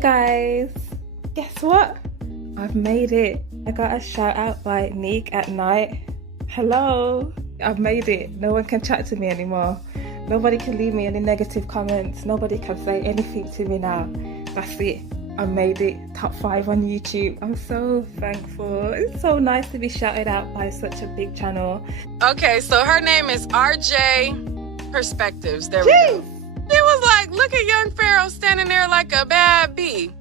guys, guess what? I've made it. I got a shout out by Nick at night. Hello, I've made it. No one can chat to me anymore. Nobody can leave me any negative comments. Nobody can say anything to me now. That's it. I made it. Top 5 on YouTube. I'm so thankful. It's so nice to be shouted out by such a big channel. Okay, so her name is RJ Perspectives. There we go. It was like, look at young Pharaoh standing there like a bad bee.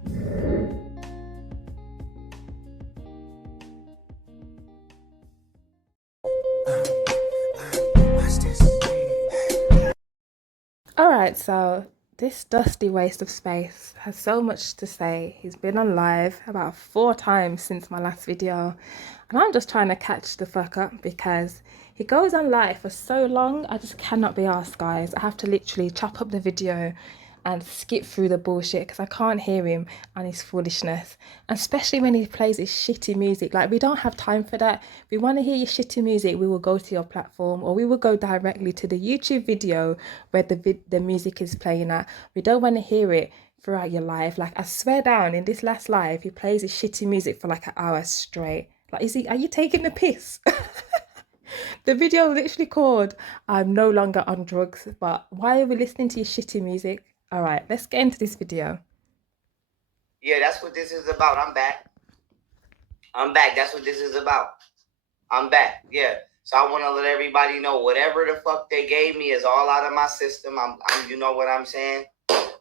Alright, so this dusty waste of space has so much to say. He's been on live about 4 times since my last video, and I'm just trying to catch the fuck up because he goes on live for so long. I just cannot be arsed, guys. I have to literally chop up the video and skip through the bullshit because I can't hear him and his foolishness, and especially when he plays his shitty music. Like, we don't have time for that. If we want to hear your shitty music, we will go to your platform, or we will go directly to the YouTube video where the music is playing at. We don't want to hear it throughout your live. Like, I swear down, in this last live he plays his shitty music for like an hour straight. Like, are you taking the piss? The video literally called I'm no longer on drugs, but why are we listening to your shitty music? All right, let's get into this video. Yeah, that's what this is about. I'm back. That's what this is about. I'm back. Yeah. So I want to let everybody know whatever the fuck they gave me is all out of my system. I'm you know what I'm saying?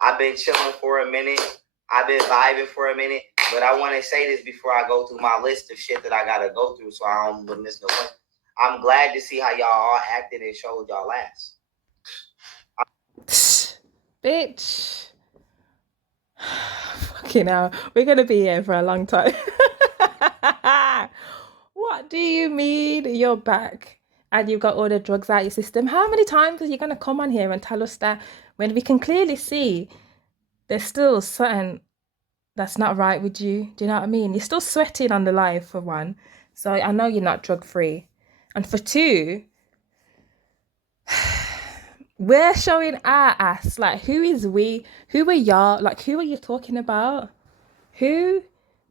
I've been chilling for a minute. I've been vibing for a minute. But I want to say this before I go through my list of shit that I got to go through so I don't miss no point. I'm glad to see how y'all all acted and showed y'all ass. Bitch. Fucking hell. We're going to be here for a long time. What do you mean you're back and you've got all the drugs out your system? How many times are you going to come on here and tell us that when we can clearly see there's still something that's not right with you? Do you know what I mean? You're still sweating on the live, for one. So I know you're not drug free. And for 2, we're showing our ass. Like, who is we? Who are y'all? Like, who are you talking about? Who?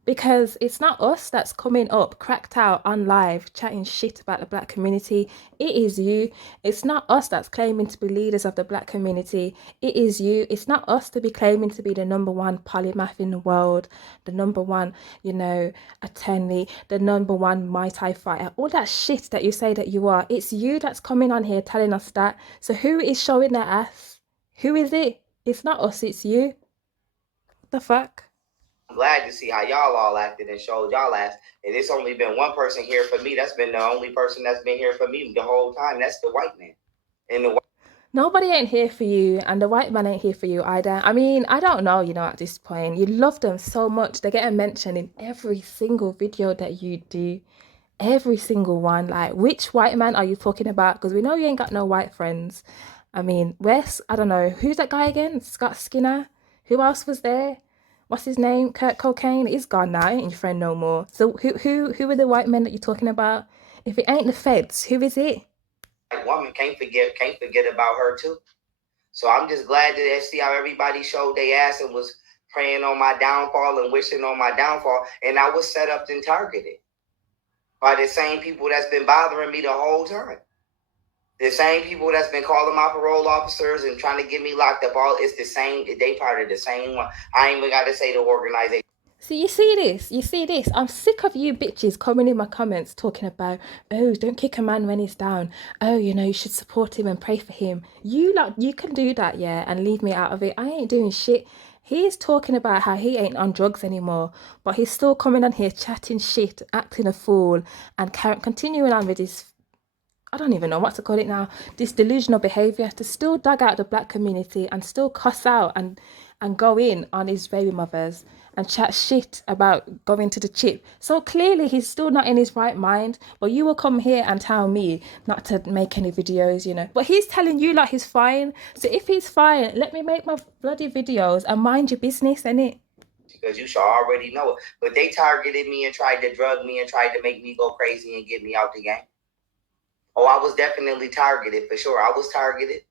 Because it's not us that's coming up, cracked out on live, chatting shit about the black community. It is you. It's not us that's claiming to be leaders of the black community. It is you. It's not us to be claiming to be the #1 polymath in the world, the #1, attorney, the #1 Muay Thai fighter. All that shit that you say that you are. It's you that's coming on here telling us that. So who is showing their ass? Who is it? It's not us, it's you. What the fuck? I'm glad to see how y'all all acted and showed y'all ass. And it's only been one person here for me. That's been the only person that's been here for me the whole time. That's the white man. And nobody ain't here for you, and the white man ain't here for you either. I mean, I don't know, at this point. You love them so much. They get a mention in every single video that you do. Every single one. Like, which white man are you talking about? Because we know you ain't got no white friends. I mean, I don't know. Who's that guy again? Scott Skinner? Who else was there? What's his name? Kurt Cocaine? He's gone now. Ain't your friend no more. So who are the white men that you're talking about? If it ain't the feds, who is it? Woman can't forget about her too. So I'm just glad to see how everybody showed their ass and was praying on my downfall and wishing on my downfall. And I was set up and targeted by the same people that's been bothering me the whole time. The same people that's been calling my parole officers and trying to get me locked up. It's the same. They part of the same one. I ain't even got to say the organization. So you see this? I'm sick of you bitches coming in my comments talking about, oh, don't kick a man when he's down. Oh, you should support him and pray for him. You can do that, yeah, and leave me out of it. I ain't doing shit. He's talking about how he ain't on drugs anymore, but he's still coming on here chatting shit, acting a fool, and continuing on with his, I don't even know what to call it now, this delusional behaviour to still dug out the black community and still cuss out and go in on his baby mothers and chat shit about going to the chip. So clearly he's still not in his right mind, but you will come here and tell me not to make any videos, But he's telling you like he's fine. So if he's fine, let me make my bloody videos and mind your business, innit? Because you should already know it. But they targeted me and tried to drug me and tried to make me go crazy and get me out the game. Oh, I was definitely targeted for sure. I was targeted.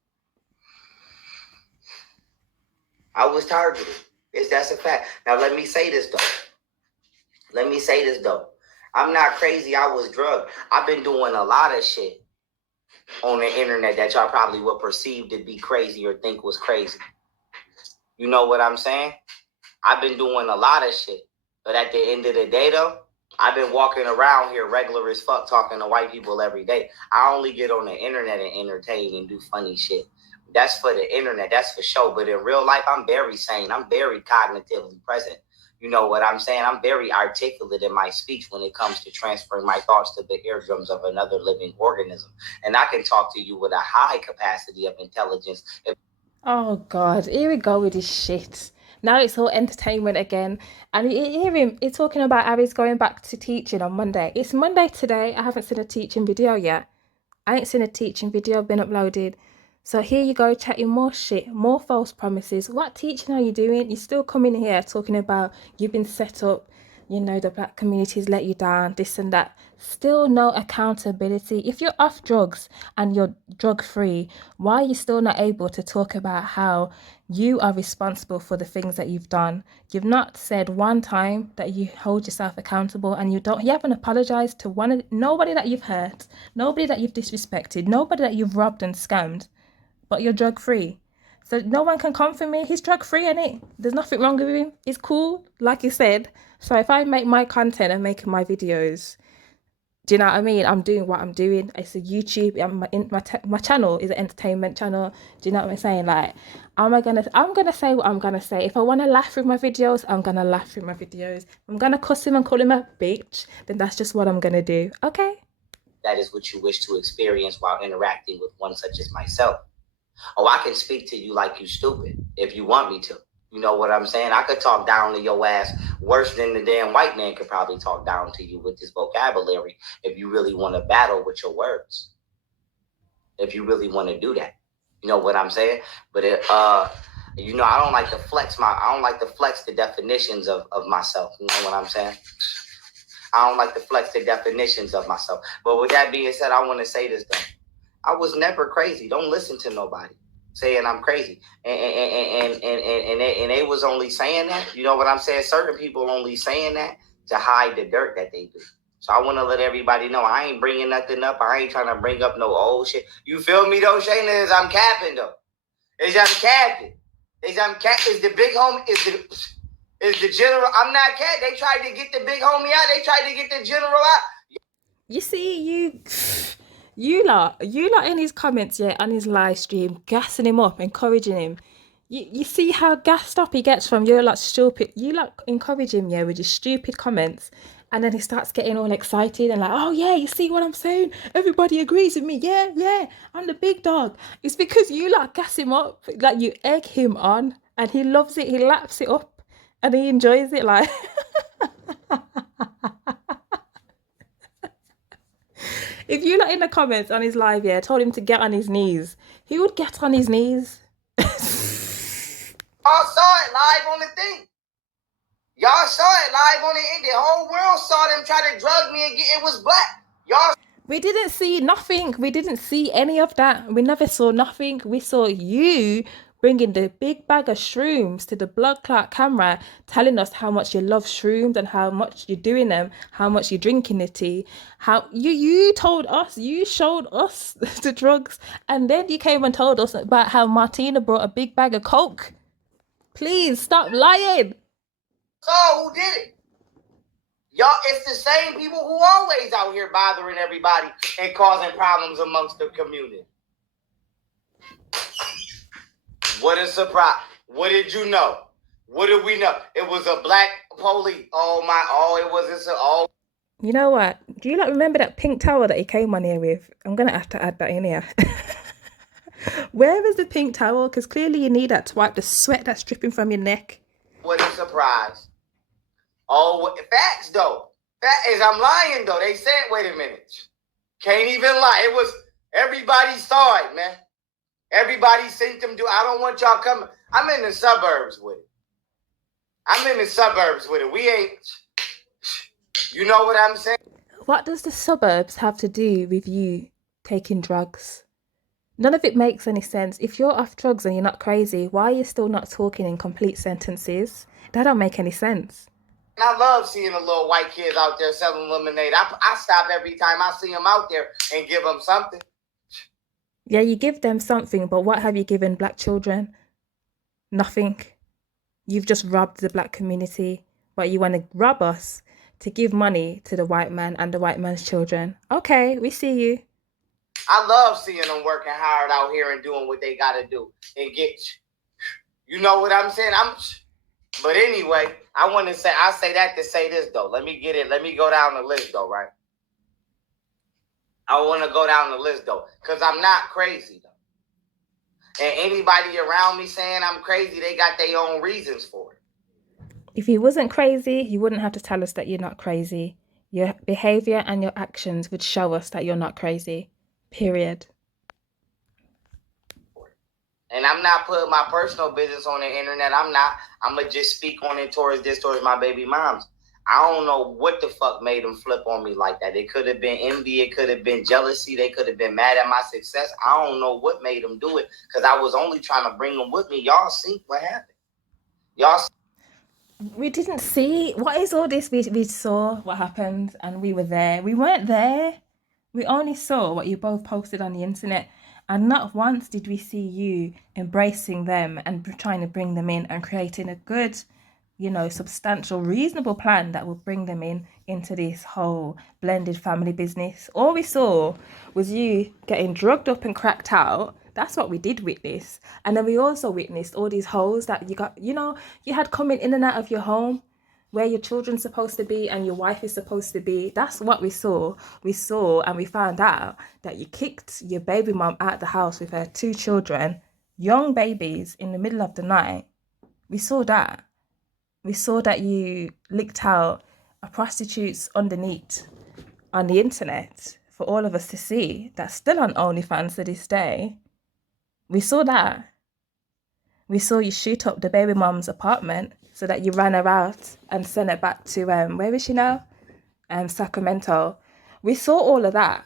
That's a fact. Now let me say this though. I'm not crazy. I was drugged. I've been doing a lot of shit on the internet that y'all probably would perceive to be crazy or think was crazy. You know what I'm saying? I've been doing a lot of shit. But at the end of the day, though, I've been walking around here regular as fuck talking to white people every day. I only get on the internet and entertain and do funny shit. That's for the internet. That's for show. But in real life, I'm very sane. I'm very cognitively present. You know what I'm saying? I'm very articulate in my speech when it comes to transferring my thoughts to the eardrums of another living organism. And I can talk to you with a high capacity of intelligence. Oh God, here we go with this shit. Now it's all entertainment again. And you hear him, he's talking about how he's going back to teaching on Monday. It's Monday today. I haven't seen a teaching video yet. I ain't seen a teaching video been uploaded. So here you go, chatting more shit, more false promises. What teaching are you doing? You're still coming here talking about you've been set up, you know, the black community's let you down, this and that. Still no accountability. If you're off drugs and you're drug free, why are you still not able to talk about how you are responsible for the things that you've done? You've not said one time that you hold yourself accountable, and you haven't apologized to nobody that you've hurt, nobody that you've disrespected, nobody that you've robbed and scammed, but you're drug free. So no one can come for me. He's drug free, innit? There's nothing wrong with him. He's cool, like you said. So if I make my content and making my videos, do you know what I mean? I'm doing what I'm doing. It's a YouTube. My channel is an entertainment channel. Do you know what I'm saying? Like, I'm gonna say what I'm gonna say. If I want to laugh with my videos, I'm gonna laugh with my videos. If I'm gonna cuss him and call him a bitch, then that's just what I'm gonna do. Okay? That is what you wish to experience while interacting with one such as myself. Oh, I can speak to you like you stupid if you want me to. You know what I'm saying? I could talk down to your ass worse than the damn white man could probably talk down to you with this vocabulary if you really want to battle with your words. If you really want to do that. You know what I'm saying? But you know, I don't like to flex the definitions of myself. You know what I'm saying? I don't like to flex the definitions of myself. But with that being said, I want to say this though. I was never crazy. Don't listen to nobody saying I'm crazy. And they was only saying that. You know what I'm saying? Certain people only saying that to hide the dirt that they do. So I want to let everybody know I ain't bringing nothing up. I ain't trying to bring up no old shit. You feel me though, Shayna? Is I'm capping though. Is I'm capping. Is the big homie, is the general. I'm not cat. They tried to get the big homie out. They tried to get the general out. You see, you lot in his comments, yeah, on his live stream, gassing him up, encouraging him. You see how gassed up he gets from your lot stupid. You lot encourage him, yeah, with your stupid comments. And then he starts getting all excited and like, oh yeah, you see what I'm saying? Everybody agrees with me. Yeah, I'm the big dog. It's because you lot gas him up, like you egg him on, and he loves it. He laps it up, and he enjoys it. Like, if you lot in the comments on his live, yeah, told him to get on his knees, he would get on his knees. Y'all saw it live on the thing. Y'all saw it live on the whole world saw them try to drug me and it was black. Y'all. We didn't see nothing. We didn't see any of that. We never saw nothing. We saw you bringing the big bag of shrooms to the blood clot camera, telling us how much you love shrooms and how much you're doing them, how much you're drinking the tea, how you told us, you showed us the drugs, and then you came and told us about how Martina brought a big bag of coke. Please stop lying. So who did it? Y'all, it's the same people who always out here bothering everybody and causing problems amongst the community. What a surprise. What did you know? What did we know? It was a black police. You know what? Do you remember that pink towel that he came on here with? I'm going to have to add that in here. Where is the pink towel? Because clearly you need that to wipe the sweat that's dripping from your neck. What a surprise. Oh, facts though. Fact is, I'm lying though. They said, wait a minute. Can't even lie. It was, everybody saw it, man. Everybody seen them do. I don't want y'all coming. I'm in the suburbs with it. We ain't, you know what I'm saying? What does the suburbs have to do with you taking drugs? None of it makes any sense. If you're off drugs and you're not crazy, why are you still not talking in complete sentences? That don't make any sense. And I love seeing the little white kids out there selling lemonade. I stop every time I see them out there and give them something. Yeah, you give them something, but what have you given black children? Nothing. You've just robbed the black community, but you want to rob us to give money to the white man and the white man's children. Okay, we see you. I love seeing them working hard out here and doing what they got to do and get, you know what I'm saying? But anyway, I say that to say this though. Let me go down the list though, right? I want to go down the list though, because I'm not crazy though. And anybody around me saying I'm crazy, they got their own reasons for it. If you wasn't crazy, you wouldn't have to tell us that you're not crazy. Your behavior and your actions would show us that you're not crazy. Period. And I'm not putting my personal business on the internet. I'm going to just speak on it towards my baby moms. I don't know what the fuck made them flip on me like that. It could have been envy. It could have been jealousy. They could have been mad at my success. I don't know what made them do it because I was only trying to bring them with me. Y'all see what happened? We didn't see. What is all this? We saw what happened and we were there. We weren't there. We only saw what you both posted on the internet. And not once did we see you embracing them and trying to bring them in and creating a good, substantial, reasonable plan that will bring them into this whole blended family business. All we saw was you getting drugged up and cracked out. That's what we did witness. And then we also witnessed all these holes that you had coming in and out of your home where your children's supposed to be and your wife is supposed to be. That's what we saw. We saw and we found out that you kicked your baby mom out the house with her 2 children, young babies, in the middle of the night. We saw that. We saw that you leaked out a prostitute's underneath on the internet for all of us to see. That's still on OnlyFans to this day. We saw that. We saw you shoot up the baby mom's apartment so that you ran her out and sent her back to, where is she now? Sacramento. We saw all of that.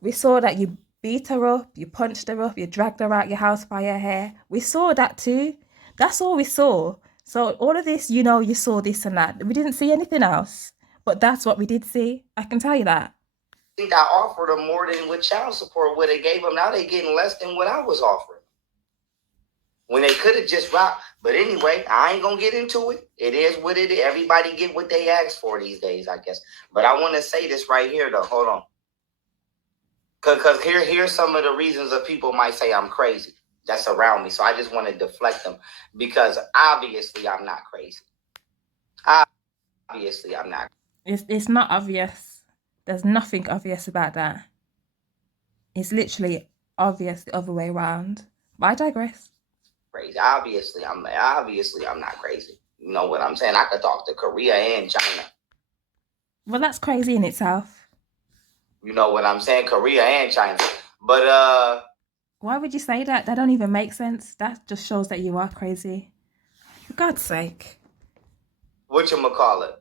We saw that you beat her up, you punched her up, you dragged her out your house by her hair. We saw that too. That's all we saw. So all of this, you saw this and that. We didn't see anything else. But that's what we did see. I can tell you that. I think I offered them more than what child support would have gave them. Now they're getting less than what I was offering. When they could have just rocked. But anyway, I ain't going to get into it. It is what it is. Everybody get what they ask for these days, I guess. But I want to say this right here, though. Hold on. Because here's some of the reasons that people might say I'm crazy. That's around me. So I just want to deflect them. Because obviously I'm not crazy. Obviously I'm not. It's not obvious. There's nothing obvious about that. It's literally obvious the other way around. But I digress. Crazy. Obviously I'm not crazy. You know what I'm saying? I could talk to Korea and China. Well, that's crazy in itself. You know what I'm saying? Korea and China. But why would you say that? That don't even make sense. That just shows that you are crazy. For God's sake. Whatchamacallit?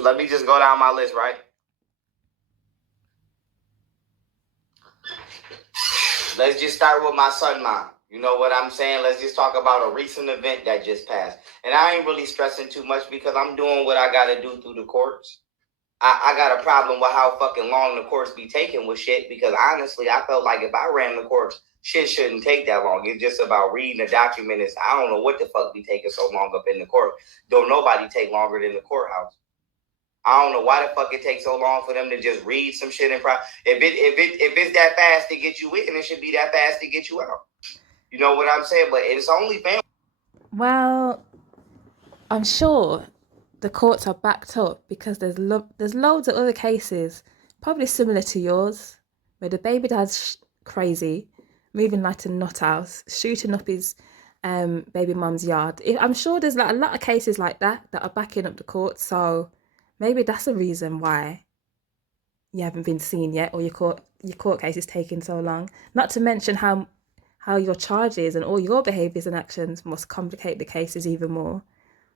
Let me just go down my list, right? Let's just start with my son, mom. You know what I'm saying? Let's just talk about a recent event that just passed. And I ain't really stressing too much because I'm doing what I got to do through the courts. I got a problem with how fucking long the courts be taking with shit because honestly, I felt like if I ran the courts, shit shouldn't take that long. It's just about reading the document. I don't know what the fuck be taking so long up in the court. Don't nobody take longer than the courthouse. I don't know why the fuck it takes so long for them to just read some shit and if it's that fast to get you in, it should be that fast to get you out. You know what I'm saying? But it's only family. Well, I'm sure the courts are backed up because there's loads of other cases, probably similar to yours, where the baby dad's crazy, moving like a nut house, shooting up his baby mum's yard. I'm sure there's like a lot of cases like that are backing up the courts. So maybe that's a reason why you haven't been seen yet, or your court case is taking so long. Not to mention how your charges and all your behaviours and actions must complicate the cases even more.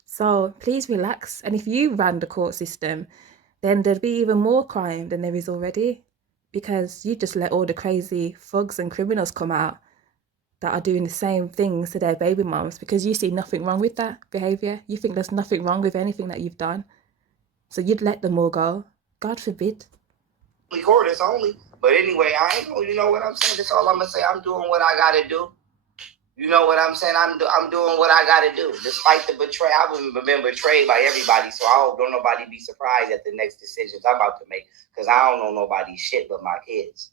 So please relax. And if you ran the court system, then there'd be even more crime than there is already, because you just let all the crazy thugs and criminals come out that are doing the same things to their baby moms because you see nothing wrong with that behavior. You think there's nothing wrong with anything that you've done. So you'd let them all go. God forbid. Recorders only. But anyway, I ain't gonna, you know what I'm saying? That's all I'm gonna say. I'm doing what I gotta do. You know what I'm saying? I'm doing what I gotta do. Despite the betrayal, I've been betrayed by everybody. So I hope don't nobody be surprised at the next decisions I'm about to make. Because I don't know nobody shit but my kids.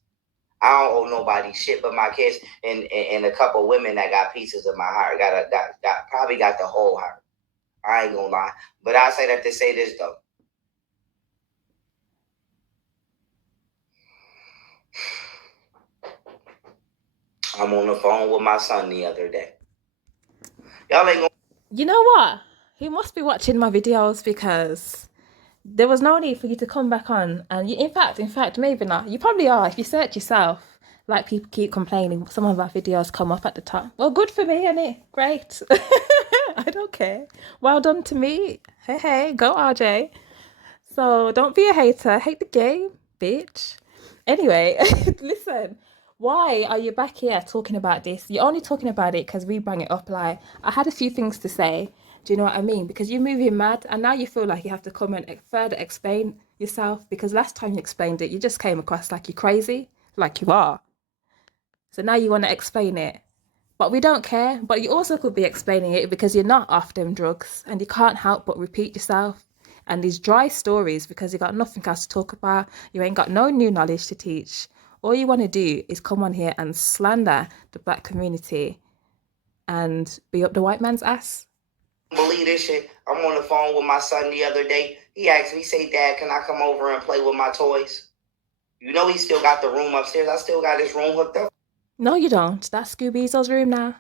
I don't owe nobody shit but my kids and a couple women that got pieces of my heart. Probably got the whole heart. I ain't gonna lie. But I say that to say this though. I'm on the phone with my son the other day. Y'all ain't gonna... You know what? He must be watching my videos because there was no need for you to come back on. And in fact, maybe not. You probably are. If you search yourself, like people keep complaining, some of our videos come up at the top. Well, good for me, innit? Great. I don't care. Well done to me. Hey, go RJ. So don't be a hater. Hate the game, bitch. Anyway, listen. Why are you back here talking about this? You're only talking about it because we bring it up. Like, I had a few things to say. Do you know what I mean? Because you're moving mad and now you feel like you have to come and further explain yourself because last time you explained it, you just came across like you're crazy, like you are. So now you want to explain it. But we don't care. But you also could be explaining it because you're not off them drugs and you can't help but repeat yourself. And these dry stories because you got nothing else to talk about. You ain't got no new knowledge to teach. All you want to do is come on here and slander the black community and be up the white man's ass. Believe this shit. I'm on the phone with my son the other day. He asked me, say, Dad, can I come over and play with my toys? You know he still got the room upstairs. I still got his room hooked up. No, you don't. That's Scooby's room now.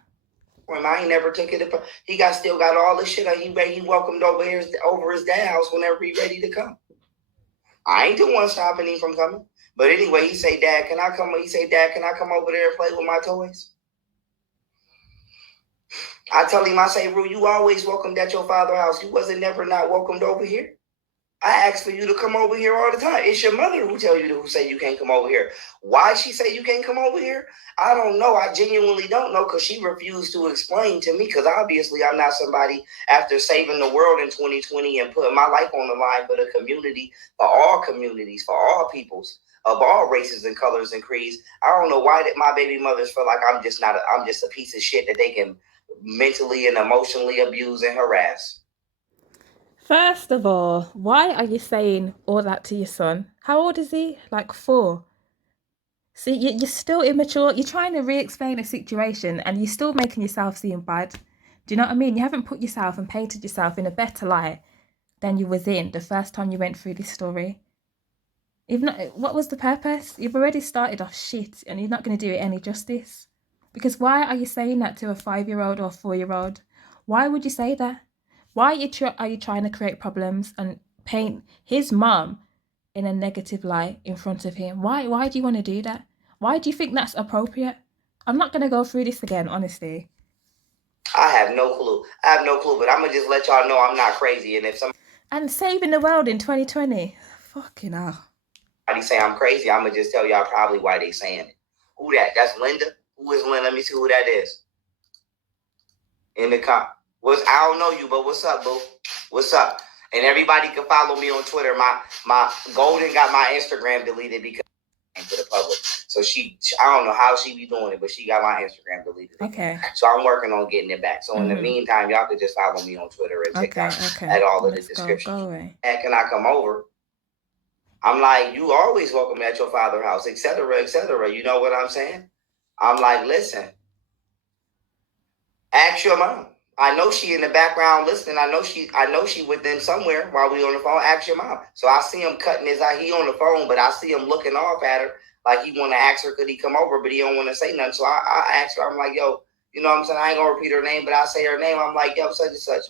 I ain't never took it. He still got all this shit. He welcomed over his dad's house whenever he ready to come. I ain't the one stopping him from coming. But anyway, he say, Dad, can I come? He say, Dad, can I come over there and play with my toys? I tell him, I say, Rue, you always welcomed at your father's house. You wasn't never not welcomed over here. I ask for you to come over here all the time. It's your mother who tell you who say you can't come over here. Why she say you can't come over here? I don't know. I genuinely don't know because she refused to explain to me because obviously I'm not somebody after saving the world in 2020 and putting my life on the line for the community, for all communities, for all peoples of all races and colors and creeds. I don't know why that my baby mothers feel like I'm just a piece of shit that they can mentally and emotionally abuse and harass. First of all, why are you saying all that to your son? How old is he? Like 4. See, you're still immature. You're trying to re-explain a situation and you're still making yourself seem bad. Do you know what I mean? You haven't put yourself and painted yourself in a better light than you was in the first time you went through this story. If not, what was the purpose? You've already started off shit and you're not going to do it any justice. Because why are you saying that to a 5-year-old or a 4-year-old? Why would you say that? Why are you trying to create problems and paint his mom in a negative light in front of him? Why do you want to do that? Why do you think that's appropriate? I'm not going to go through this again, honestly. I have no clue, but I'm going to just let y'all know I'm not crazy. And saving the world in 2020. Fucking hell. Somebody say I'm crazy, I'm going to just tell y'all probably why they saying it. Who that? That's Linda? Who is Linda? Let me see who that is. In the car. I don't know you, but what's up, boo? What's up? And everybody can follow me on Twitter. My Golden got my Instagram deleted because to the public. So I don't know how she be doing it, but she got my Instagram deleted. Okay. So I'm working on getting it back. So in the meantime, y'all could just follow me on Twitter and TikTok at all of the descriptions. Go away. And can I come over? I'm like, you always welcome at your father's house, etc., etc. You know what I'm saying? I'm like, listen, ask your mom. I know she in the background listening. I know she with them somewhere while we on the phone. Ask your mom. So I see him cutting his eye. He on the phone, but I see him looking off at her like he want to ask her, could he come over? But he don't want to say nothing. So I asked her. I'm like, yo, you know what I'm saying? I ain't gonna repeat her name, but I say her name. I'm like, yo, such and such.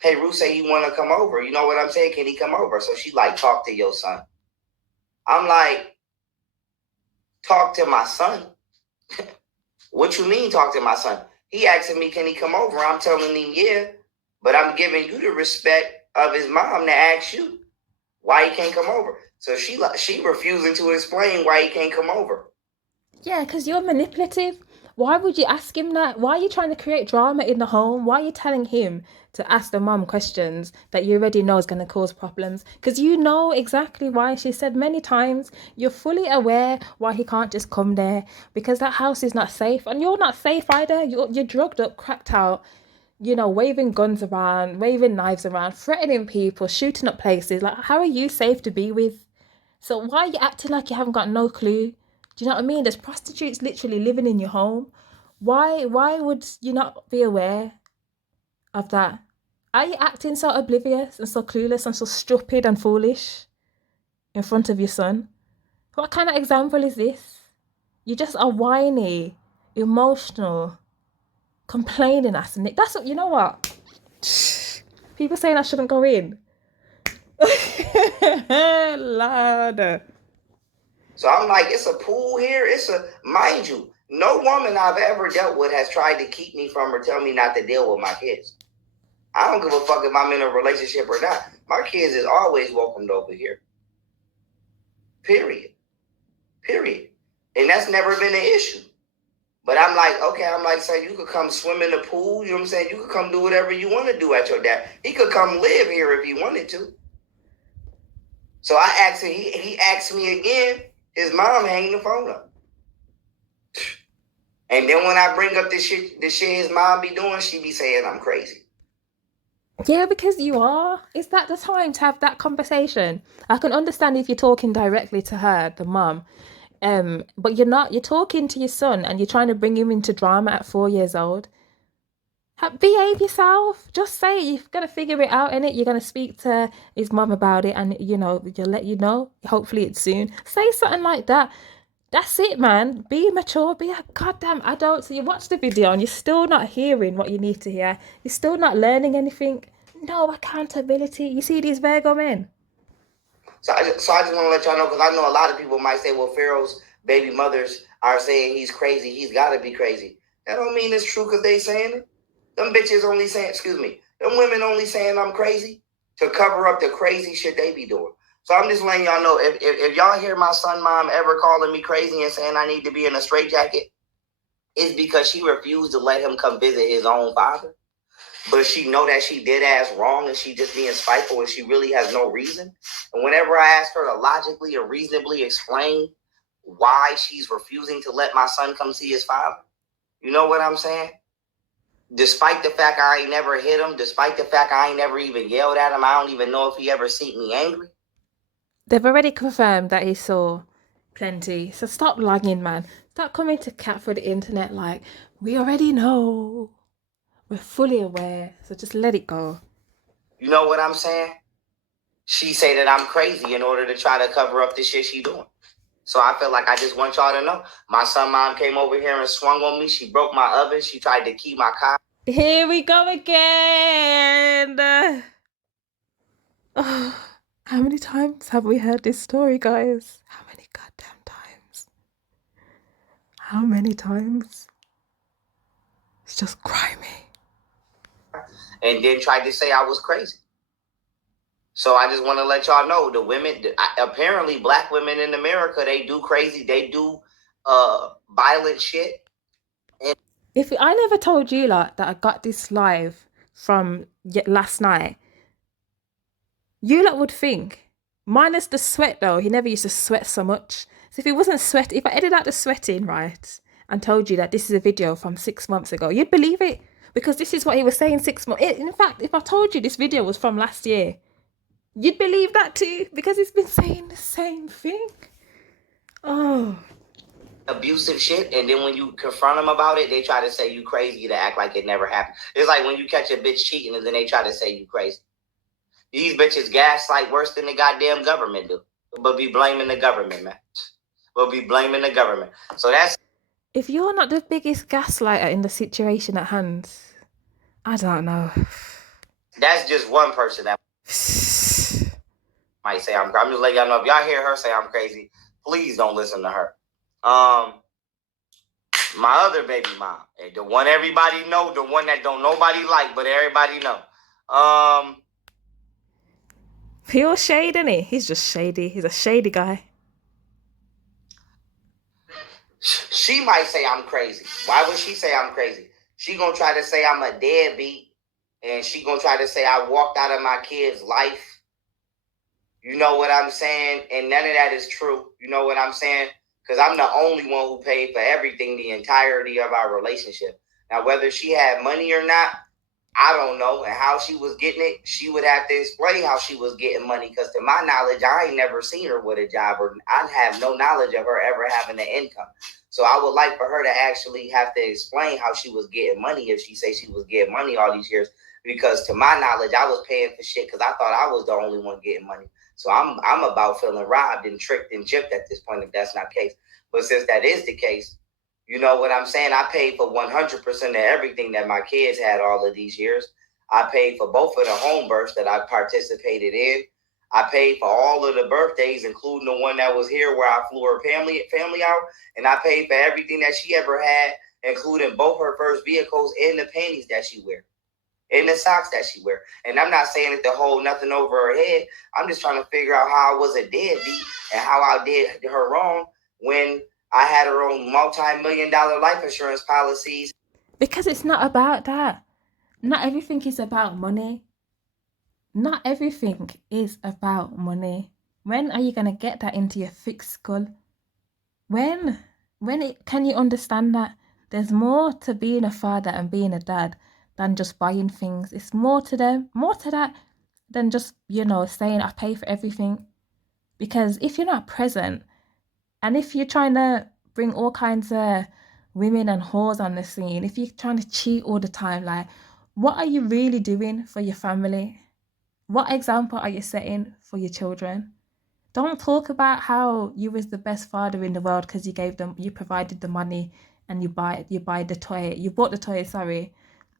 Hey, Ruth say he want to come over. You know what I'm saying? Can he come over? So she like, talk to your son. I'm like, talk to my son? What you mean talk to my son? He asking me, can he come over? I'm telling him, yeah. But I'm giving you the respect of his mom to ask you why he can't come over. So she refusing to explain why he can't come over. Yeah, because you're manipulative. Why would you ask him that? Why are you trying to create drama in the home? Why are you telling him to ask the mum questions that you already know is going to cause problems? Because you know exactly why. She said many times, you're fully aware why he can't just come there, because that house is not safe. And you're not safe either. You're drugged up, cracked out, you know, waving guns around, waving knives around, threatening people, shooting up places. Like, how are you safe to be with? So why are you acting like you haven't got no clue? Do you know what I mean? There's prostitutes literally living in your home. Why would you not be aware of that? Are you acting so oblivious and so clueless and so stupid and foolish in front of your son? What kind of example is this? You just are whiny, emotional, complaining ass. That's what, you know what? People saying I shouldn't go in. Lord. So I'm like, it's a pool here. Mind you, no woman I've ever dealt with has tried to keep me from or tell me not to deal with my kids. I don't give a fuck if I'm in a relationship or not. My kids is always welcomed over here. Period. And that's never been an issue. But I'm like, okay, so you could come swim in the pool. You know what I'm saying? You could come do whatever you want to do at your dad. He could come live here if he wanted to. So I asked him, he asked me again, his mom hanging the phone up. And then when I bring up the shit his mom be doing, she be saying I'm crazy. Yeah, because you are. Is that the time to have that conversation? I can understand if you're talking directly to her, the mum. But you're not. You're talking to your son and you're trying to bring him into drama at 4 years old. Behave yourself. Just say it. You've got to figure it out, innit? You're going to speak to his mum about it and, you know, you'll let you know. Hopefully it's soon. Say something like that. That's it, man. Be mature. Be a goddamn adult. So you watch the video and you're still not hearing what you need to hear. You're still not learning anything. No accountability. You see these Virgo men? So I just want to let y'all know, because I know a lot of people might say, well, Pharaoh's baby mothers are saying he's crazy. He's got to be crazy. That don't mean it's true because they saying it. Them bitches only saying, them women only saying I'm crazy to cover up the crazy shit they be doing. So I'm just letting y'all know, if y'all hear my son mom ever calling me crazy and saying I need to be in a straitjacket, it's because she refused to let him come visit his own father. But she know that she did ass wrong and she just being spiteful and she really has no reason. And whenever I ask her to logically or reasonably explain why she's refusing to let my son come see his father, you know what I'm saying? Despite the fact I ain't never hit him, despite the fact I ain't never even yelled at him, I don't even know if he ever seen me angry. They've already confirmed that he saw plenty. So stop lying, man. Stop coming to cat for the internet like, we already know. We're fully aware. So just let it go. You know what I'm saying? She say that I'm crazy in order to try to cover up the shit she doing. So I feel like I just want y'all to know. My son mom came over here and swung on me. She broke my oven. She tried to key my car. Here we go again. Oh, how many times have we heard this story, guys? How many goddamn times? How many times? It's just grimy. And then tried to say I was crazy. So I just want to let y'all know, the women, apparently black women in America, they do crazy, they do violent shit. And if I never told you like that I got this live from last night, you lot would think, minus the sweat though, he never used to sweat so much. So if he wasn't sweating, if I edited out the sweating, right, and told you that this is a video from 6 months ago, you'd believe it. Because this is what he was saying 6 months. In fact, if I told you this video was from last year, you'd believe that too. Because he's been saying the same thing. Oh. Abusive shit. And then when you confront them about it, they try to say you crazy to act like it never happened. It's like when you catch a bitch cheating and then they try to say you crazy. These bitches gaslight worse than the goddamn government do. But be blaming the government, man. But be blaming the government. So that's... If you're not the biggest gaslighter in the situation at hand, I don't know. That's just one person that might say I'm just letting y'all know, if y'all hear her say I'm crazy, please don't listen to her. My other baby mom, the one everybody know, the one that don't nobody like, but everybody know. Pure shade, isn't he? He's just shady. He's a shady guy. She might say I'm crazy. Why would she say I'm crazy? She gonna try to say I'm a deadbeat, and she gonna try to say I walked out of my kid's life. You know what I'm saying? And none of that is true. You know what I'm saying? Because I'm the only one who paid for everything, the entirety of our relationship. Now, whether she had money or not, I don't know. And how she was getting it, she would have to explain how she was getting money. Because to my knowledge, I ain't never seen her with a job, or I have no knowledge of her ever having an income. So I would like for her to actually have to explain how she was getting money if she say she was getting money all these years. Because to my knowledge, I was paying for shit because I thought I was the only one getting money. So I'm about feeling robbed and tricked and gypped at this point if that's not the case. But since that is the case, you know what I'm saying? I paid for 100% of everything that my kids had all of these years. I paid for both of the home births that I participated in. I paid for all of the birthdays, including the one that was here where I flew her family out. And I paid for everything that she ever had, including both her first vehicles and the panties that she wear. And the socks that she wear. And I'm not saying it to hold nothing over her head. I'm just trying to figure out how I was a deadbeat and how I did her wrong when I had her own multi-million-dollar life insurance policies. Because it's not about that. Not everything is about money. Not everything is about money. When are you going to get that into your thick skull? When can you understand that there's more to being a father and being a dad than just buying things? It's more to that than just, saying I pay for everything. Because if you're not present, and if you're trying to bring all kinds of women and whores on the scene, if you're trying to cheat all the time, like, what are you really doing for your family? What example are you setting for your children? Don't talk about how you was the best father in the world because you provided the money and you bought the toy,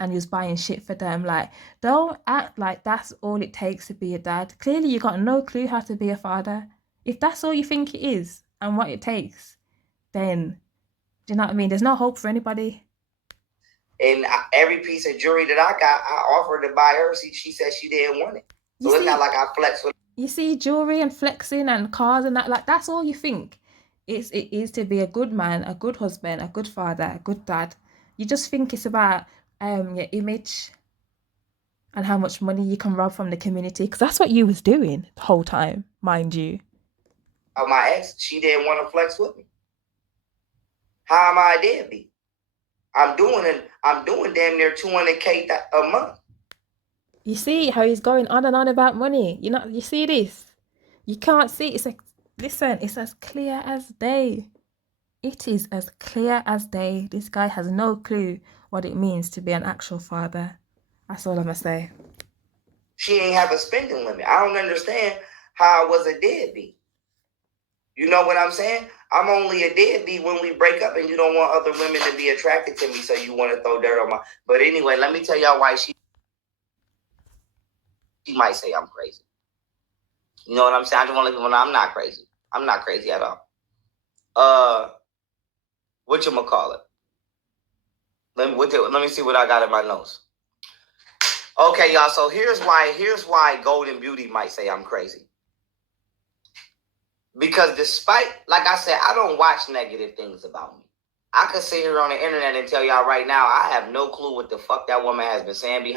and you was buying shit for them. Like, don't act like that's all it takes to be a dad. Clearly you got no clue how to be a father. If that's all you think it is and what it takes, then, do you know what I mean? There's no hope for anybody. And every piece of jewelry that I got, I offered to buy her. She said she didn't want it. So it's not like I flex with. You see, jewelry and flexing and cars and that, like, that's all you think it is to be a good man, a good husband, a good father, a good dad. You just think it's about your image and how much money you can rob from the community, because that's what you was doing the whole time, mind you. My ex, she didn't want to flex with me. How am I a deadbeat? I'm doing damn near $200K a month. You see how he's going on and on about money. You see this? You can't see. It's like, listen, it's as clear as day. It is as clear as day. This guy has no clue what it means to be an actual father. That's all I'm gonna say. She ain't have a spending limit. I don't understand how I was a deadbeat. You know what I'm saying? I'm only a deadbeat when we break up and you don't want other women to be attracted to me, so you want to throw dirt on my... But anyway, let me tell y'all why she might say I'm crazy. You know what I'm saying? I just want to let you know I'm not crazy. I'm not crazy at all. Whatchamacallit? Let me see what I got in my notes. Okay, y'all. So here's why Golden Beauty might say I'm crazy. Because despite, like I said, I don't watch negative things about me. I could sit here on the internet and tell y'all right now, I have no clue what the fuck that woman has been saying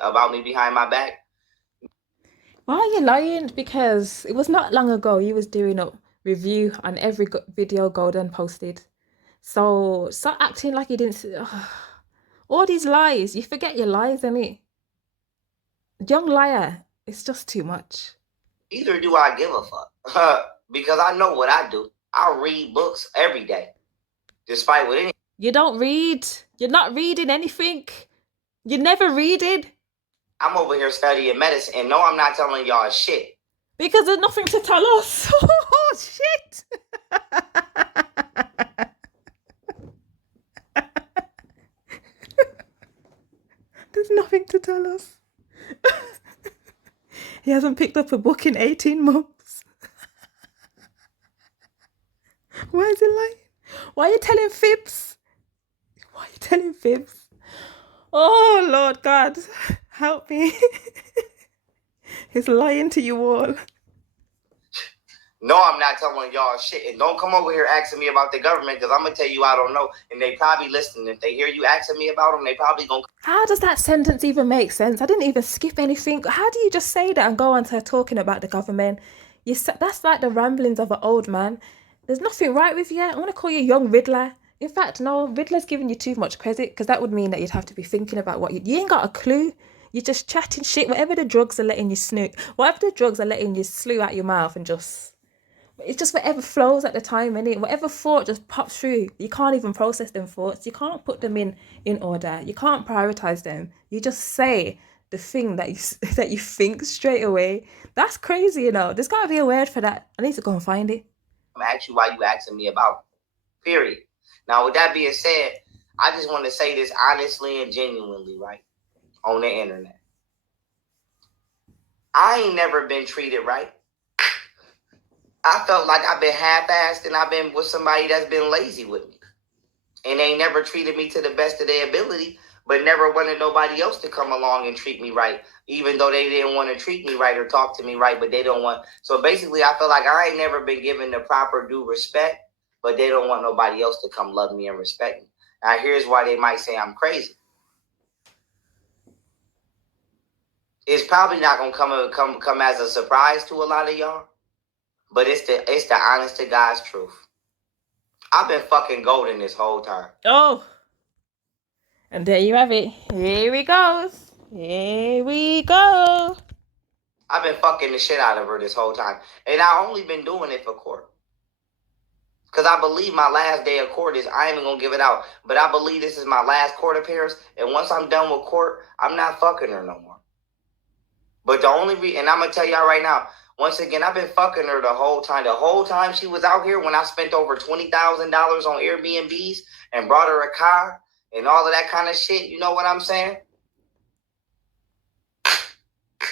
about me behind my back. Why are you lying? Because it was not long ago you was doing a review on every video Golden posted. So stop acting like you didn't see. All these lies. You forget your lies, innit? Young liar. It's just too much. Either do I give a fuck. Because I know what I do. I read books every day. Despite what any... You don't read. You're not reading anything. You never reading. I'm over here studying medicine, and no, I'm not telling y'all shit. Because there's nothing to tell us. Oh, shit. There's nothing to tell us. He hasn't picked up a book in 18 months. Why is he lying? Why are you telling fibs? Why are you telling fibs? Oh, Lord God, help me. He's lying to you all. No, I'm not telling y'all shit. And don't come over here asking me about the government, because I'm going to tell you I don't know. And they probably listening. If they hear you asking me about them, they probably going to... How does that sentence even make sense? I didn't even skip anything. How do you just say that and go on to talking about the government? That's like the ramblings of an old man. There's nothing right with you. I want to call you young Riddler. In fact, no, Riddler's giving you too much credit, because that would mean that you'd have to be thinking about what you ain't got a clue. You're just chatting shit. Whatever the drugs are letting you slew out your mouth, and just... It's just whatever flows at the time, innit? Whatever thought just pops through. You can't even process them thoughts. You can't put them in order. You can't prioritize them. You just say the thing that you think straight away. That's crazy, you know. There's got to be a word for that. I need to go and find it. I'm asking you why you asking me about it. Period. Now, with that being said, I just want to say this honestly and genuinely, right? On the internet. I ain't never been treated right. I felt like I've been half-assed and I've been with somebody that's been lazy with me. And they never treated me to the best of their ability, but never wanted nobody else to come along and treat me right, even though they didn't want to treat me right or talk to me right, but they don't want... So basically, I feel like I ain't never been given the proper due respect, but they don't want nobody else to come love me and respect me. Now, here's why they might say I'm crazy. It's probably not going to come as a surprise to a lot of y'all. But it's the honest to God's truth. I've been fucking golden this whole time. Oh. And there you have it. Here we goes. Here we go. I've been fucking the shit out of her this whole time. And I only been doing it for court. Because I believe my last day of court is... I ain't even going to give it out. But I believe this is my last court appearance. And once I'm done with court, I'm not fucking her no more. But the only reason... And I'm going to tell y'all right now... Once again, I've been fucking her the whole time. The whole time she was out here, when I spent over $20,000 on Airbnbs and brought her a car and all of that kind of shit, you know what I'm saying?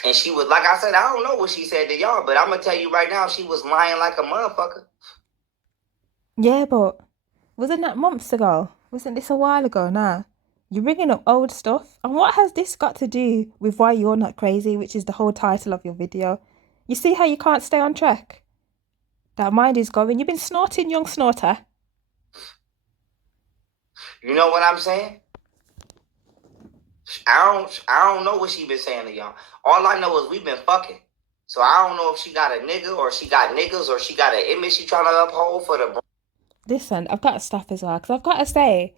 And she was, like I said, I don't know what she said to y'all, but I'm going to tell you right now, she was lying like a motherfucker. Yeah, but wasn't that months ago? Wasn't this a while ago now? You're bringing up old stuff. And what has this got to do with why you're not crazy, which is the whole title of your video? You see how you can't stay on track? That mind is going. You've been snorting, young snorter. You know what I'm saying? I don't know what she been saying to y'all. All I know is we've been fucking. So I don't know if she got a nigga or she got niggas or she got an image she trying to uphold for the... Listen, I've got to stop as well, because I've got to say,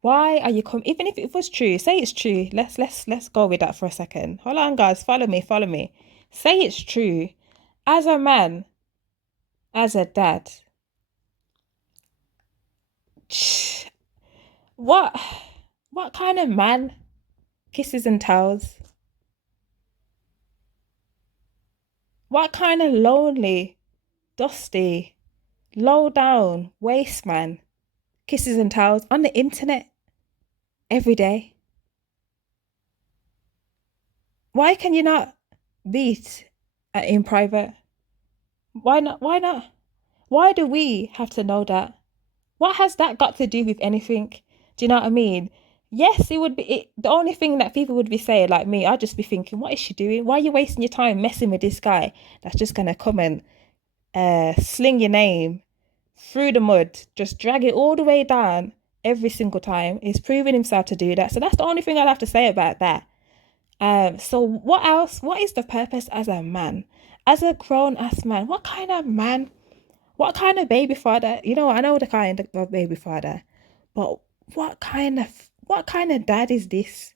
why are you even if it was true, say it's true. Let's go with that for a second. Hold on, guys. Follow me. Say it's true. As a man, as a dad, what kind of man kisses and tells? What kind of lonely, dusty, low down waste man kisses and tells on the internet every day? Why can you not beat in private? Why not? Why do we have to know that? What has that got to do with anything? Do you know what I mean? Yes, it would be the only thing that people would be saying, like me, I'd just be thinking, what is she doing? Why are you wasting your time messing with this guy that's just gonna come and sling your name through the mud, just drag it all the way down every single time? He's proven himself to do that. So that's the only thing I'd have to say about that. So what else? What is the purpose as a man? As a grown-ass man? What kind of man? What kind of baby father? You know, I know the kind of baby father, but what kind of dad is this?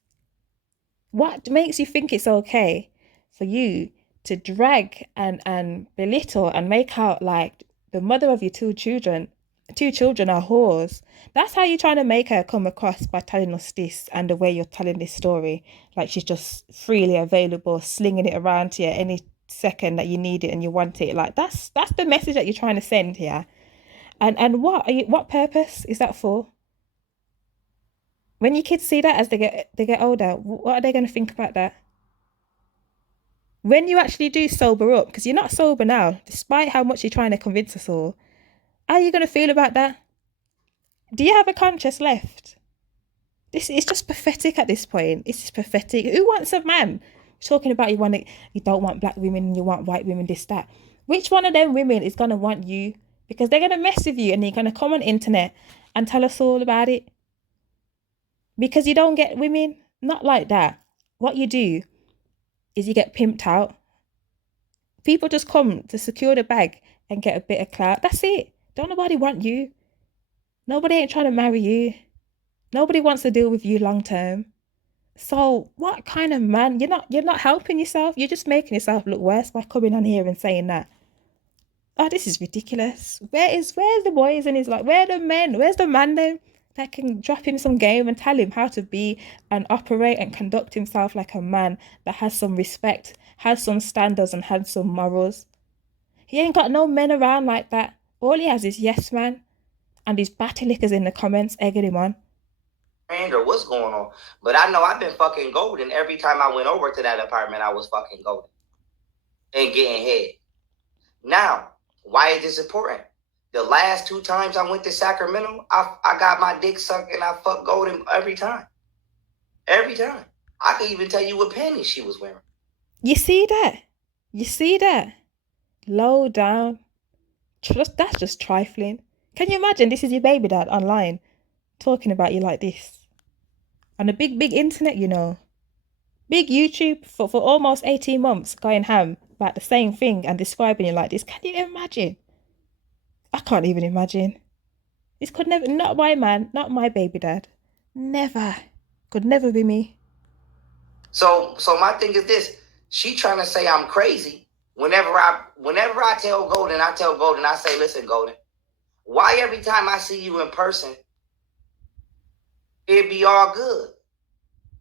What makes you think it's okay for you to drag and belittle and make out like the mother of your two children are whores? That's how you're trying to make her come across by telling us this, and the way you're telling this story, like she's just freely available, slinging it around to you any second that you need it and you want it. Like that's the message that you're trying to send here. And what purpose is that for? When your kids see that as they get older, what are they going to think about that? When you actually do sober up, because you're not sober now, despite how much you're trying to convince us all, how are you going to feel about that? Do you have a conscience left? This is just pathetic at this point. It's just pathetic. Who wants a man talking about you don't want black women, you want white women, this, that? Which one of them women is going to want you? Because they're going to mess with you and you're going to come on internet and tell us all about it. Because you don't get women. Not like that. What you do is you get pimped out. People just come to secure the bag and get a bit of clout. That's it. Don't nobody want you. Nobody ain't trying to marry you. Nobody wants to deal with you long term. So what kind of man? You're not helping yourself. You're just making yourself look worse by coming on here and saying that. Oh, this is ridiculous. Where's the boys? And he's like, where are the men? Where's the man then that can drop him some game and tell him how to be and operate and conduct himself like a man that has some respect, has some standards and has some morals? He ain't got no men around like that. All he has is yes man and his batty lickers in the comments egging him on. Or what's going on? But I know I've been fucking golden. Every time I went over to that apartment, I was fucking golden and getting head. Now, why is this important? The last 2 times I went to Sacramento, I got my dick sucked and I fucked golden every time. Every time. I can even tell you what panties she was wearing. You see that? You see that? Low down. That's just trifling. Can you imagine this is your baby dad online talking about you like this? On a big internet, you know. Big YouTube for almost 18 months going ham about the same thing and describing you like this. Can you imagine? I can't even imagine. This could never, not my man, not my baby dad. Never. Could never be me. So my thing is this. She trying to say I'm crazy. Whenever I tell Golden, I say, listen, Golden, why every time I see you in person, it be all good.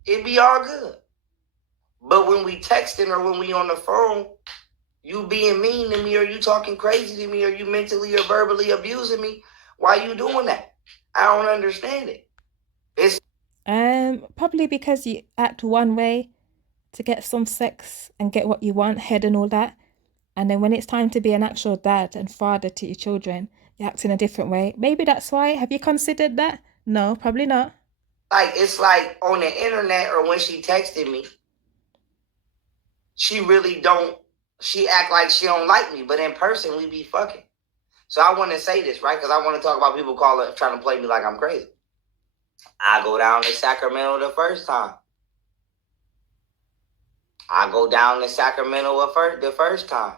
It be all good. But when we texting or when we on the phone, you being mean to me or you talking crazy to me or you mentally or verbally abusing me, why you doing that? I don't understand it. It's probably because you act one way to get some sex and get what you want, head and all that. And then when it's time to be an actual dad and father to your children, you act in a different way. Maybe that's why. Have you considered that? No, probably not. Like, it's like on the internet or when she texted me, she act like she don't like me, but in person we be fucking. So I want to say this, right? Because I want to talk about people trying to play me like I'm crazy. I go down to Sacramento the first time. The first time.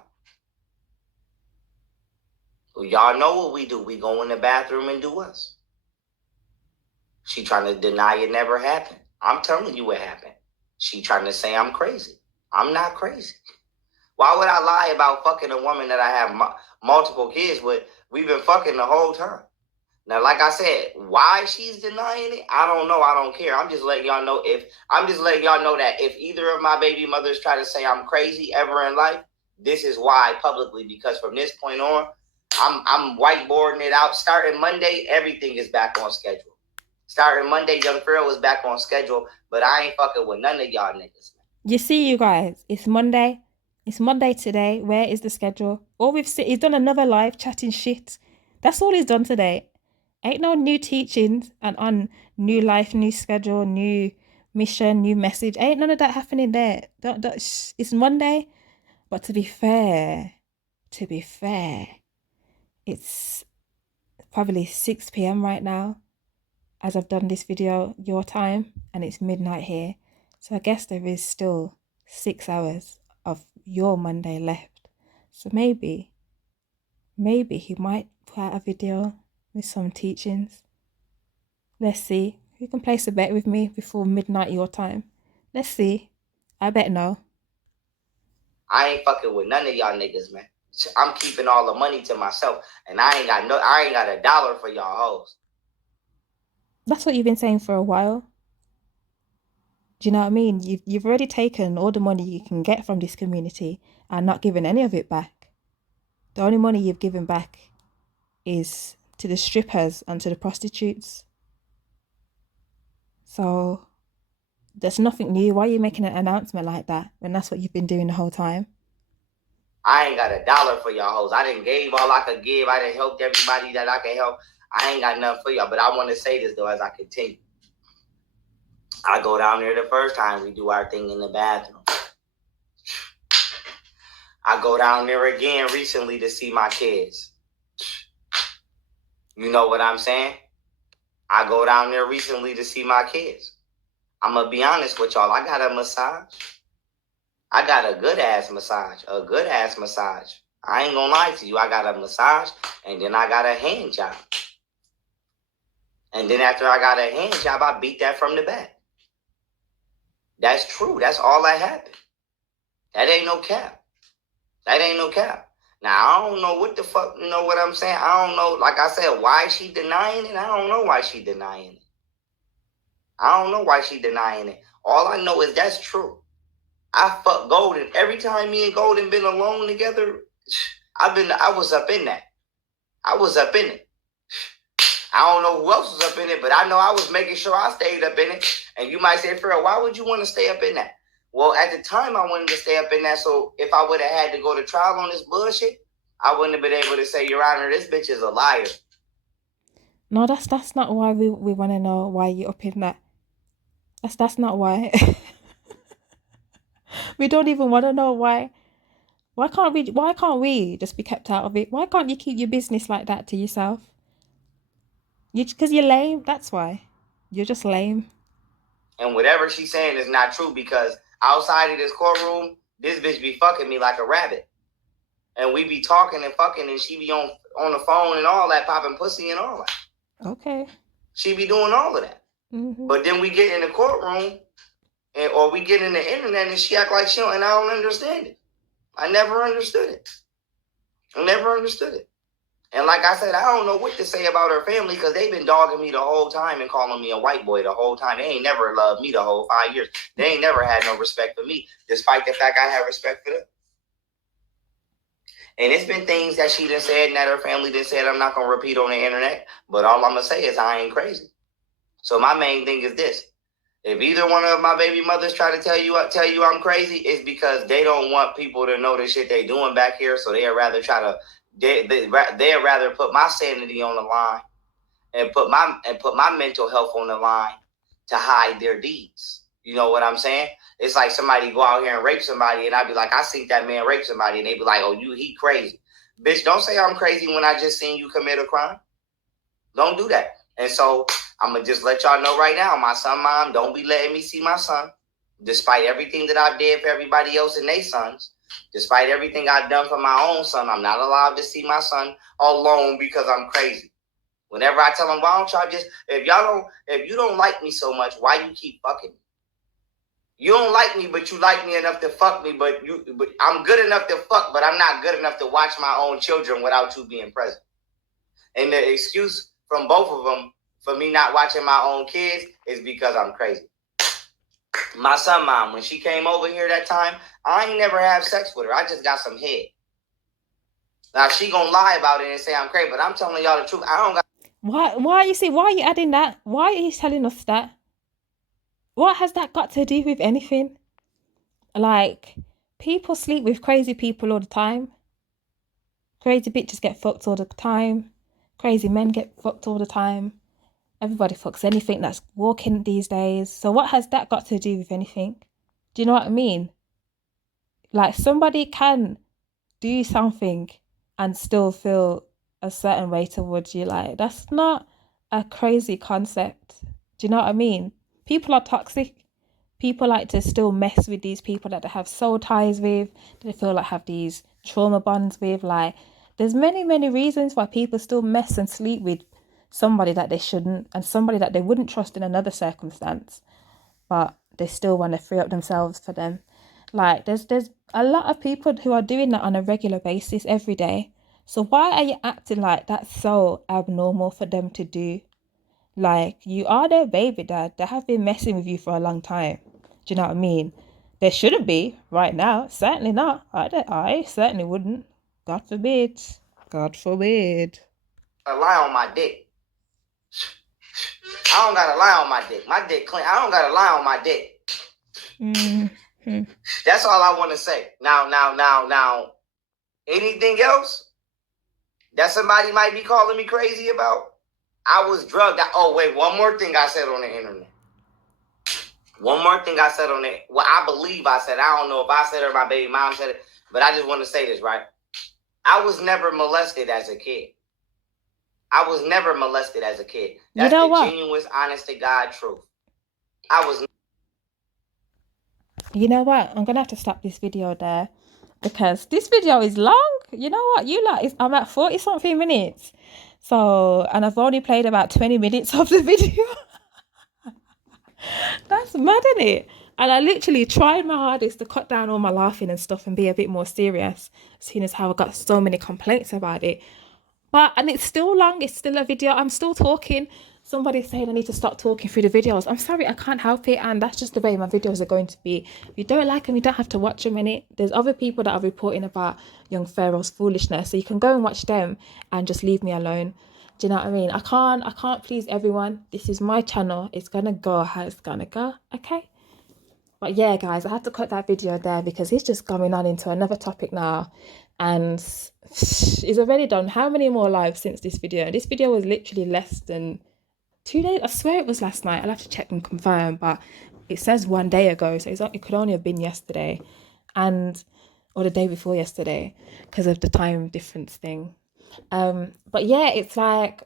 Well, y'all know what we do. We go in the bathroom and do us. She trying to deny it never happened. I'm telling you what happened. She trying to say I'm crazy. I'm not crazy. Why would I lie about fucking a woman that I have multiple kids with? We've been fucking the whole time. Now, like I said, why she's denying it, I don't know. I don't care. I'm just letting y'all know that if either of my baby mothers try to say I'm crazy ever in life, this is why publicly, because from this point on, I'm whiteboarding it out. Starting Monday, everything is back on schedule. Starting Monday, Young Pharaoh is back on schedule, but I ain't fucking with none of y'all niggas. You see, you guys, it's Monday. It's Monday today. Where is the schedule? All we've seen, he's done another live chatting shit. That's all he's done today. Ain't no new teachings and on new life, new schedule, new mission, new message. Ain't none of that happening there. It's Monday. But to be fair, it's probably 6 p.m. right now as I've done this video, your time, and it's midnight here. So I guess there is still 6 hours of your Monday left. So maybe he might put out a video with some teachings. Let's see. Who can place a bet with me before midnight your time? Let's see. I bet no. I ain't fucking with none of y'all niggas, man. I'm keeping all the money to myself, and I ain't got a dollar for y'all hoes. That's what you've been saying for a while. Do you know what I mean? You've already taken all the money you can get from this community and not given any of it back. The only money you've given back is to the strippers and to the prostitutes. So there's nothing new. Why are you making an announcement like that when that's what you've been doing the whole time? I ain't got a dollar for y'all hoes. I done gave all I could give. I done helped everybody that I could help. I ain't got nothing for y'all, but I want to say this, though, as I continue. I go down there the first time, we do our thing in the bathroom. I go down there again recently to see my kids. You know what I'm saying? I go down there recently to see my kids. I'm going to be honest with y'all. I got a massage. I got a good-ass massage. A good-ass massage. I ain't going to lie to you. I got a massage, and then I got a hand job. And then after I got a hand job, I beat that from the back. That's true. That's all that happened. That ain't no cap. That ain't no cap. Now, I don't know what the fuck, you know what I'm saying? I don't know, like I said, why is she denying it? I don't know why she denying it. I don't know why she denying it. All I know is that's true. I fuck Golden. Every time me and Golden been alone together, I was up in that. I was up in it. I don't know who else was up in it, but I know I was making sure I stayed up in it. And you might say, Pharaoh, why would you want to stay up in that? Well, at the time, I wanted to stay up in that, so if I would have had to go to trial on this bullshit, I wouldn't have been able to say, Your Honor, this bitch is a liar. No, that's not why we want to know why you're up in that. That's not why. We don't even want to know why. Why can't we just be kept out of it? Why can't you keep your business like that to yourself? Because you're lame, that's why. You're just lame. And whatever she's saying is not true, because outside of this courtroom, this bitch be fucking me like a rabbit. And we be talking and fucking, and she be on the phone and all that, popping pussy and all that. Okay. She be doing all of that. Mm-hmm. But then we get in the courtroom, or we get in the internet, and she act like she don't, and I don't understand it. I never understood it. I never understood it. And like I said, I don't know what to say about her family, because they've been dogging me the whole time and calling me a white boy the whole time. They ain't never loved me the whole 5 years. They ain't never had no respect for me, despite the fact I have respect for them. And it's been things that she done said and that her family done said I'm not going to repeat on the internet. But all I'm going to say is I ain't crazy. So my main thing is this. If either one of my baby mothers try to tell you I'm crazy, it's because they don't want people to know the shit they doing back here. So they'd rather they'd rather put my sanity on the line and put my mental health on the line to hide their deeds. You know what I'm saying? It's like somebody go out here and rape somebody, and I'd be like, I seen that man rape somebody, and they'd be like, oh, he crazy. Bitch, don't say I'm crazy when I just seen you commit a crime. Don't do that. And so I'm going to just let y'all know right now, my son, mom, don't be letting me see my son, despite everything that I did for everybody else and their sons. Despite everything I've done for my own son, I'm not allowed to see my son alone because I'm crazy. Whenever I tell them, why don't y'all just, if you don't like me so much, why you keep fucking me? You don't like me, but you like me enough to fuck me, but I'm good enough to fuck, but I'm not good enough to watch my own children without you being present. And the excuse from both of them for me not watching my own kids is because I'm crazy. My son mom, when she came over here that time, I ain't never have sex with her. I just got some head. Now, she gonna lie about it and say I'm crazy, but I'm telling y'all the truth. I don't got... Why are you adding that? Why are you telling us that? What has that got to do with anything? Like, people sleep with crazy people all the time. Crazy bitches get fucked all the time. Crazy men get fucked all the time. Everybody fucks anything that's walking these days. So what has that got to do with anything? Do you know what I mean? Like, somebody can do something and still feel a certain way towards you. Like, that's not a crazy concept. Do you know what I mean? People are toxic. People like to still mess with these people that they have soul ties with. They feel like have these trauma bonds with. Like, there's many, many reasons why people still mess and sleep with somebody that they shouldn't, and somebody that they wouldn't trust in another circumstance, but they still want to free up themselves for them. Like, there's a lot of people who are doing that on a regular basis every day. So why are you acting like that's so abnormal for them to do? Like, you are their baby dad. They have been messing with you for a long time. Do you know what I mean? They shouldn't be right now. Certainly not. I certainly wouldn't. God forbid. God forbid. I lie on my dick. I don't gotta lie on my dick. My dick clean. I don't gotta lie on my dick. Mm-hmm. That's all I want to say. Now. Anything else that somebody might be calling me crazy about? I was drugged. Oh, wait. One more thing I said on the internet. One more thing I said on it. Well, I believe I said. I don't know if I said it or my baby mom said it. But I just want to say this, right? I was never molested as a kid. I was never molested as a kid. That's the genuine, honest to God truth. I was. You know what? I'm gonna have to stop this video there because this video is long. You know what? I'm at 40 something minutes. So, and I've only played about 20 minutes of the video. That's mad, isn't it? And I literally tried my hardest to cut down all my laughing and stuff and be a bit more serious, seeing as how I got so many complaints about it. And it's still long. It's still a video. I'm still talking. Somebody's saying I need to stop talking through the videos. I'm sorry, I can't help it. And that's just the way my videos are going to be. If you don't like them, you don't have to watch them in it. There's other people that are reporting about young Pharaoh's foolishness. So you can go and watch them and just leave me alone. Do you know what I mean? I can't please everyone. This is my channel. It's going to go how it's going to go. Okay? But yeah, guys, I had to cut that video there because he's just going on into another topic now. And he's already done how many more lives since this video? This video was literally less than 2 days. I swear it was last night. I'll have to check and confirm, but it says 1 day ago, so it could only have been yesterday, or the day before yesterday, because of the time difference thing. But yeah, it's like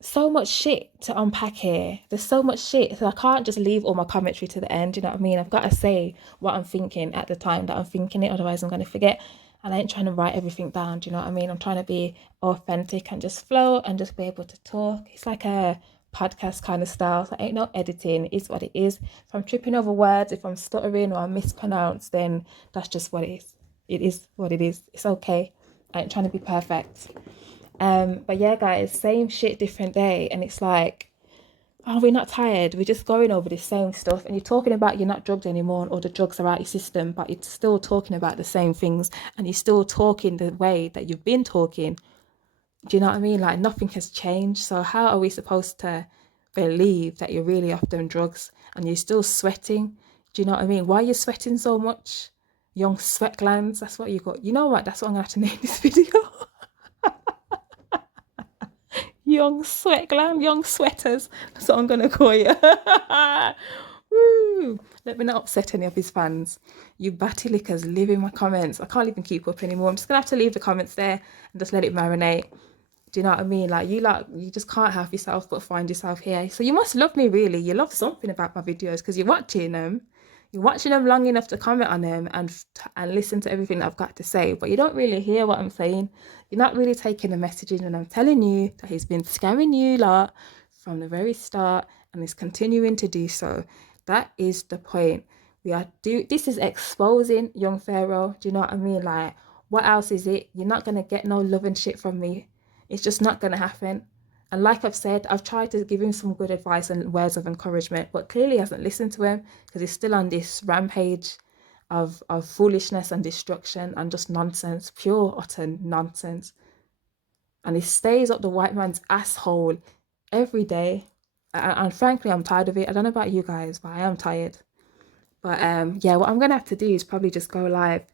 so much shit to unpack here. There's so much shit, so I can't just leave all my commentary to the end. You know what I mean? I've got to say what I'm thinking at the time that I'm thinking it, otherwise I'm going to forget. And I ain't trying to write everything down. Do you know what I mean? I'm trying to be authentic and just flow and just be able to talk. It's like a podcast kind of style. So ain't no editing. It's what it is. If I'm tripping over words, if I'm stuttering or I mispronounce, then that's just what it is. It is what it is. It's okay. I ain't trying to be perfect. But yeah, guys, same shit, different day. And it's like, oh, we're not tired. We're just going over the same stuff. And you're talking about you're not drugged anymore or the drugs are out your system, but you're still talking about the same things and you're still talking the way that you've been talking. Do you know what I mean? Like nothing has changed. So how are we supposed to believe that you're really off them drugs and you're still sweating? Do you know what I mean? Why are you sweating so much? Young sweat glands. That's what you got. You know what? That's what I'm going to have to name this video. Young sweat gland, young sweaters. That's what I'm going to call you. Woo! Let me not upset any of his fans. You batty lickers, leave in my comments. I can't even keep up anymore. I'm just going to have to leave the comments there and just let it marinate. Do you know what I mean? You just can't have yourself but find yourself here. So you must love me, really. You love something about my videos because you're watching them. You're watching them long enough to comment on them and listen to everything that I've got to say, but you don't really hear what I'm saying. You're not really taking the message in, and I'm telling you that he's been scamming you lot from the very start and is continuing to do so. That is the point. This is exposing young Pharaoh. Do you know what I mean? Like, what else is it? You're not going to get no love and shit from me. It's just not going to happen. And like I've said, I've tried to give him some good advice and words of encouragement, but clearly hasn't listened to him because he's still on this rampage of foolishness and destruction and just nonsense, pure, utter nonsense. And he stays up the white man's asshole every day. And frankly, I'm tired of it. I don't know about you guys, but I am tired. But yeah, what I'm going to have to do is probably just go live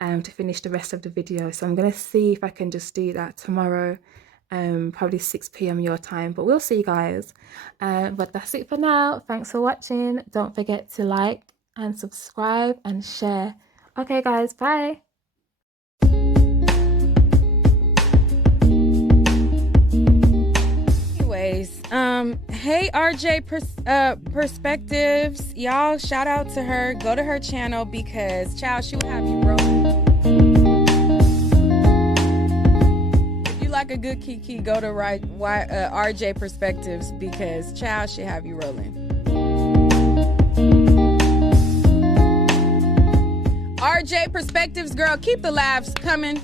to finish the rest of the video. So I'm going to see if I can just do that tomorrow. Probably 6 p.m. your time, but we'll see, guys. But that's it for now. Thanks for watching. Don't forget to like and subscribe and share. Okay, guys, bye. Anyways, hey RJ Perspectives, y'all, shout out to her. Go to her channel because child, she will have you rolling. Like a good kiki, go to RJ Perspectives because child should have you rolling. RJ Perspectives, girl, keep the laughs coming.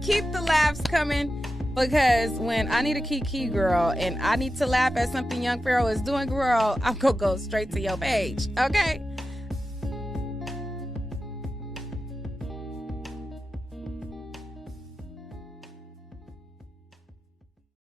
Keep the laughs coming because when I need a kiki, girl, and I need to laugh at something young Pharaoh is doing, girl, I'm gonna go straight to your page, okay?